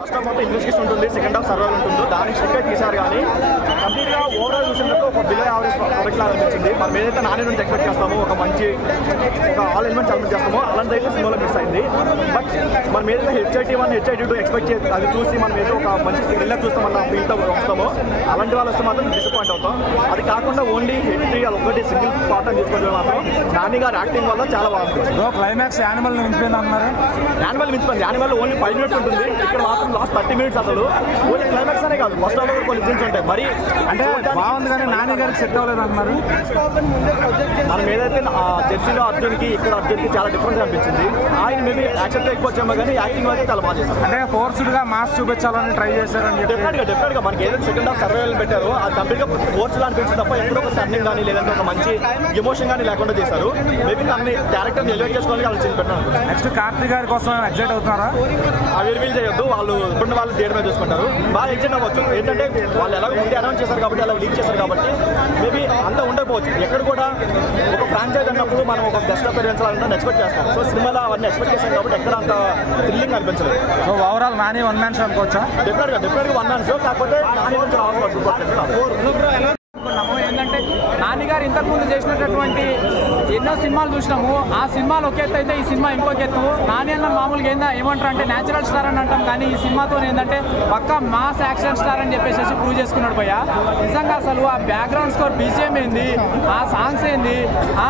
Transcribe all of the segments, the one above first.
First half మొత్తం investigation ఉంటుంది, second half survival ఉంటుంది. దానికి స్ట్రిక్ట్గా తీశారు కానీ కంప్లీట్గా ఓవరాల్ చూసినట్టు ఒక బిలో యావరేజ్ ప్రొడక్ట్ లాగా అనిపించింది. మనం ఏదైతే నాని నుంచి ఎక్స్పెక్ట్ చేస్తామో ఒక మంచి ఒక ఆల్ ఎలిమెంట్స్ అలమెంట్ చేస్తామో అలాంటి అయితే సినిమాలో మిస్ అయింది. బట్ మనం ఏదైతే HIT1 HIT2 ఎక్స్పెక్ట్ చేసి అది చూసి మనం ఏదో ఒక మంచి థ్రిల్లర్ చూస్తామన్న ఫీల్తో వస్తామో అలాంటి వాళ్ళు వస్తే మాత్రం డిసప్పాయింట్ అవుతాం. అది కాకుండా ఓన్లీ హిస్టరీ అది ఒకటి సింగిల్ పార్ట్ అని చూసుకుంటే మాత్రం నాని గారి యాక్టింగ్ వల్ల చాలా బాగుంటుంది. క్లైమాక్స్ యానిమల్ మించిపోయింది అన్నారు. యానిమల్ మించిపోయింది. యానిమల్ ఓన్లీ 5 minutes ఉంటుంది, ఇక్కడ మాత్రం లాస్ట్ 30 minutes. అసలు ఓన్లీ క్లైమాక్స్ అనే కాదు, ఫస్ట్ హాఫ్ కొన్ని సీన్స్ ఉంటాయి. మరి అంటే బాగుంది కానీ నాని గారికి సెట్ అవ్వలేదు అన్నారు. మనం ఏదైతే జెర్సీలో అర్జున్కి ఇక్కడ అర్జున్కి చాలా డిఫరెన్స్ అనిపించింది. ఆయన మేబీ యాక్షన్ ఎక్కువ వచ్చామో కానీ యాక్టింగ్ అయితే చాలా బాగా చేశారు. అంటే ఫోర్స్డ్ గా మాస్ చూపించాలని ట్రై చేశారని డెఫినెట్ గా మనకి ఏదైతే సెకండ్ హాఫ్ సర్వైవల్ పెట్టారో అది కంప్లీట్ గా ఫోర్స్ లా అనిపించింది తప్ప ఎప్పుడో ఒక టర్నింగ్ కానీ లేదంటే ఒక మంచి ఎమోషన్ కానీ లేకుండా చేశారు. మేబీ దాన్ని క్యారెక్టర్ ఎలివేట్ చేసుకోవాలి ఆలోచన పెట్టాను. నెక్స్ట్ కార్తీక్ గారి కోసం ఎగ్జైట్ అవుతున్నారా? అవి రివీల్ చేయొద్దు, వాళ్ళు ఇప్పుడు వాళ్ళు థియేటర్ మీద చూసుకుంటారు. బాగా ఎగ్జైట్ అవ్వచ్చు, ఏంటంటే వాళ్ళు ఎలా ముందే అనౌన్స్ చేశారు కాబట్టి అలా లీక్ చేశారు కాబట్టి మేబీ అంతా ఉండకపోవచ్చు. ఎక్కడ కూడా ఒక ఫ్రాంచైజ్ అన్నప్పుడు మనం ఒక గెస్ట్ అపీరెన్స్ అలాంటి ఎక్స్పెక్ట్ చేస్తాం. సో సినిమాలో అవన్నీ ఎక్స్పెక్ట్ చేస్తాం కాబట్టి ఎక్కడ అంత థ్రిల్లింగ్ అనిపించలేదు. So overall Nani one man show అనుకోవచ్చా? డెఫినెట్ గా 1 man షో. కాకపోతే నాని నుంచి ఏంటంటే నాని గారు ఇంతకుముందు చేసినటువంటి ఎన్నో సినిమాలు చూసినాము. ఆ సినిమాలు ఒక ఎత్తు అయితే ఈ సినిమా ఇంకొక ఎత్తు. నాని అన్న మామూలుగా ఏమంటారు అంటే న్యాచురల్ స్టార్ అని అంటాం, కానీ ఈ సినిమాతో ఏంటంటే పక్కా మాస్ యాక్షన్ స్టార్ అని చెప్పేసి ప్రూవ్ చేసుకున్నాడు భయ్య. నిజంగా అసలు ఆ బ్యాక్గ్రౌండ్ స్కోర్ BGM ఏంది, ఆ సాంగ్స్ ఏంది, ఆ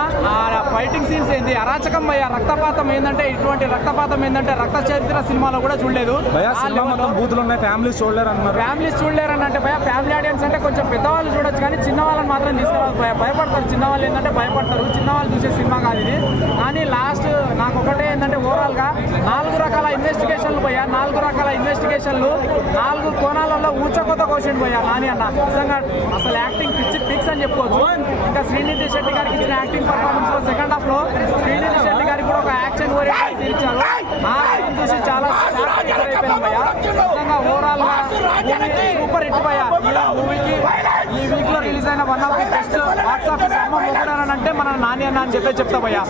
ఫైటింగ్ సీన్స్ ఏంది, అరాచకం భయ్య. రక్తపాతం ఏంటంటే ఇటువంటి రక్తపాతం ఏంటంటే రక్త చరిత్ర సినిమాలో కూడా చూడలేదు. బూతులు ఉన్నాయి, ఫ్యామిలీస్ చూడలేరు అన్నారు. ఫ్యామిలీస్ చూడలేరు అని అంటే భయ ఫ్యామిలీ ఆడియన్స్ అంటే కొంచెం పెద్దవాళ్ళు చూడొచ్చు కానీ చిన్నవాళ్ళని మాత్రం తీసుకురావాలి. భయపడతారు చిన్నవాళ్ళు, ఏంటంటే భయపడతారు. చిన్నవాళ్ళు చూసే సినిమా కాదు ఇది. కానీ లాస్ట్ నాకు ఒకటే ఏంటంటే ఓవరాల్గా 4 రకాల ఇన్వెస్టిగేషన్లు పోయా, 4 రకాల ఇన్వెస్టిగేషన్లు 4 కోణాలలో ఊచకొత కోసిండు పోయా నాని అన్న. నిజంగా అసలు యాక్టింగ్ పిక్స్ అని చెప్పుకోవచ్చు. ఇంకా శ్రీనిధి శెట్టి గారికి ఇచ్చిన యాక్టింగ్ పర్ఫార్మెన్స్ లో సెకండ్ హాఫ్ లో శ్రీనిధి శెట్టి గారికి కూడా ఒక యాక్షన్ ఓరియంటెడ్ ఇచ్చారు. ఆ చూసి చాలా అయిపోయింది భయ్యా. నిజంగా ఓవరాల్ గా సూపర్ హిట్ భయ్యా. మూవీకి ఈ వీక్ లో రిలీజ్ అయిన one of the best box office అమ్మ మొగుడారని అంటే మన నాని అన్న అని చెప్తా భయ్యా.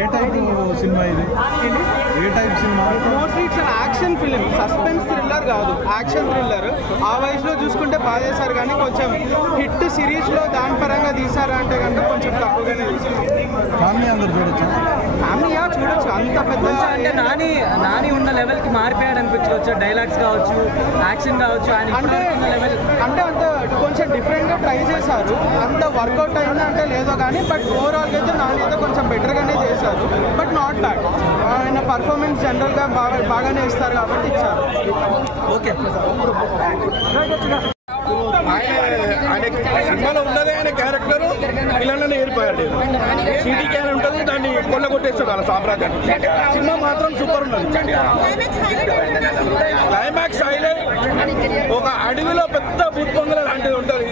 ఏ టైప్ సినిమా ఇది? ఏ type cinema? Mostly it's action film, suspense thriller కాదు, యాక్షన్ థ్రిల్లర్. ఆ వయసులో చూసుకుంటే బాగా చేశారు కానీ కొంచెం హిట్ సిరీస్లో దాని పరంగా తీసారా అంటే కనుక కొంచెం తక్కువగానే తీసారు. ఫ్యామిలీ అందరు చూడొచ్చు. ఫ్యామిలీయా చూడొచ్చు, అంత పెద్ద అంటే నాని ఉన్న లెవెల్కి మారిపోయాడు అనిపించవచ్చు. డైలాగ్స్ కావచ్చు, యాక్షన్ కావచ్చు, అంటే అంత కొంచెం డిఫరెంట్గా ట్రై చేశారు. అంత వర్కౌట్ అయిందా అంటే లేదో కానీ బట్ ఓవరాల్గా అయితే నాని అయితే కొంచెం బెటర్గానే చేశారు. But not bad. ఆయన పర్ఫార్మెన్స్ జనరల్గా బాగానే ఇస్తారు కాబట్టి ఇచ్చారు. ఓకే. ఆయన సినిమాలో ఉన్నదే ఆయన క్యారెక్టర్ పిల్లలనే ఏరిపోయాడు. సిటీ క్యాన్ ఉంటుంది, దాన్ని కొల్లగొట్టేస్తాడు వాళ్ళ సామ్రాజ్యాన్ని. సినిమా మాత్రం సూపర్ ఉన్నది. Climax highlight. ఒక అడవిలో పెద్ద బూత్ బంగ్లా లాంటిది ఉంటుంది.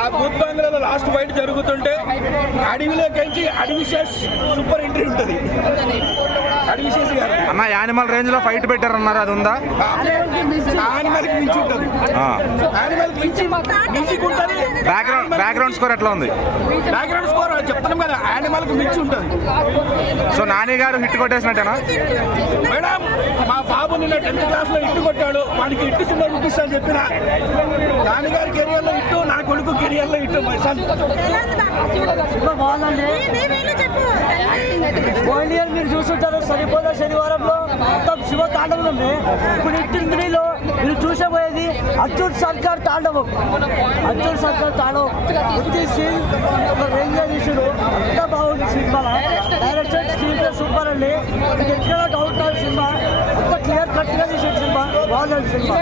ఆ బూత్ బంగ్లాలో లాస్ట్ ఫైట్ జరుగుతుంటే అడవిలోకి అడవిశేష్ సూపర్ ఎంట్రీ ఉంటుంది. అడవిశేష్ గారు అన్న యానిమల్ రేంజ్ లో ఫైట్ పెట్టారన్నారు, అది ఉందా? యానిమల్ కి మించి ఉంటుంది. యానిమల్ కి మించి ఉంటుంది. బ్యాక్గ్రౌండ్ స్కోర్ ఎట్లా ఉంది? బ్యాక్గ్రౌండ్ స్కోర్ చెప్తున్నాం కదా, యానిమల్ కి మించి ఉంటుంది. సో నాని గారు హిట్ కొట్టేసినట్టేనా? మేడం, మా బాబు నిన్న 10th క్లాస్ లో హిట్ కొట్టాడు, వాడికి హిట్ సినిమా చూపిస్తా అని చెప్పిన. నాని గారి కెరియర్ లో హిట్, నా కొడుకు కెరియర్ లో హిట్. పోయిన ఇయర్ మీరు చూస్తుంటారు సరిపోదా శనివారంలో మొత్తం శివ తాండవం ఉంది. ఇప్పుడు హిట్ 3లో మీరు చూసబోయేది అర్జున్ సర్కార్ తాండవం. ప్రతి సీన్ ఒక రేంజ్ తీసుడు, అంత బాగుంది cinema. Direction screen play super అండి. మీకు ఎక్కడ డౌట్ సినిమా అంత క్లియర్ కట్ గా తీసిన సినిమా, బాగుంది సినిమా.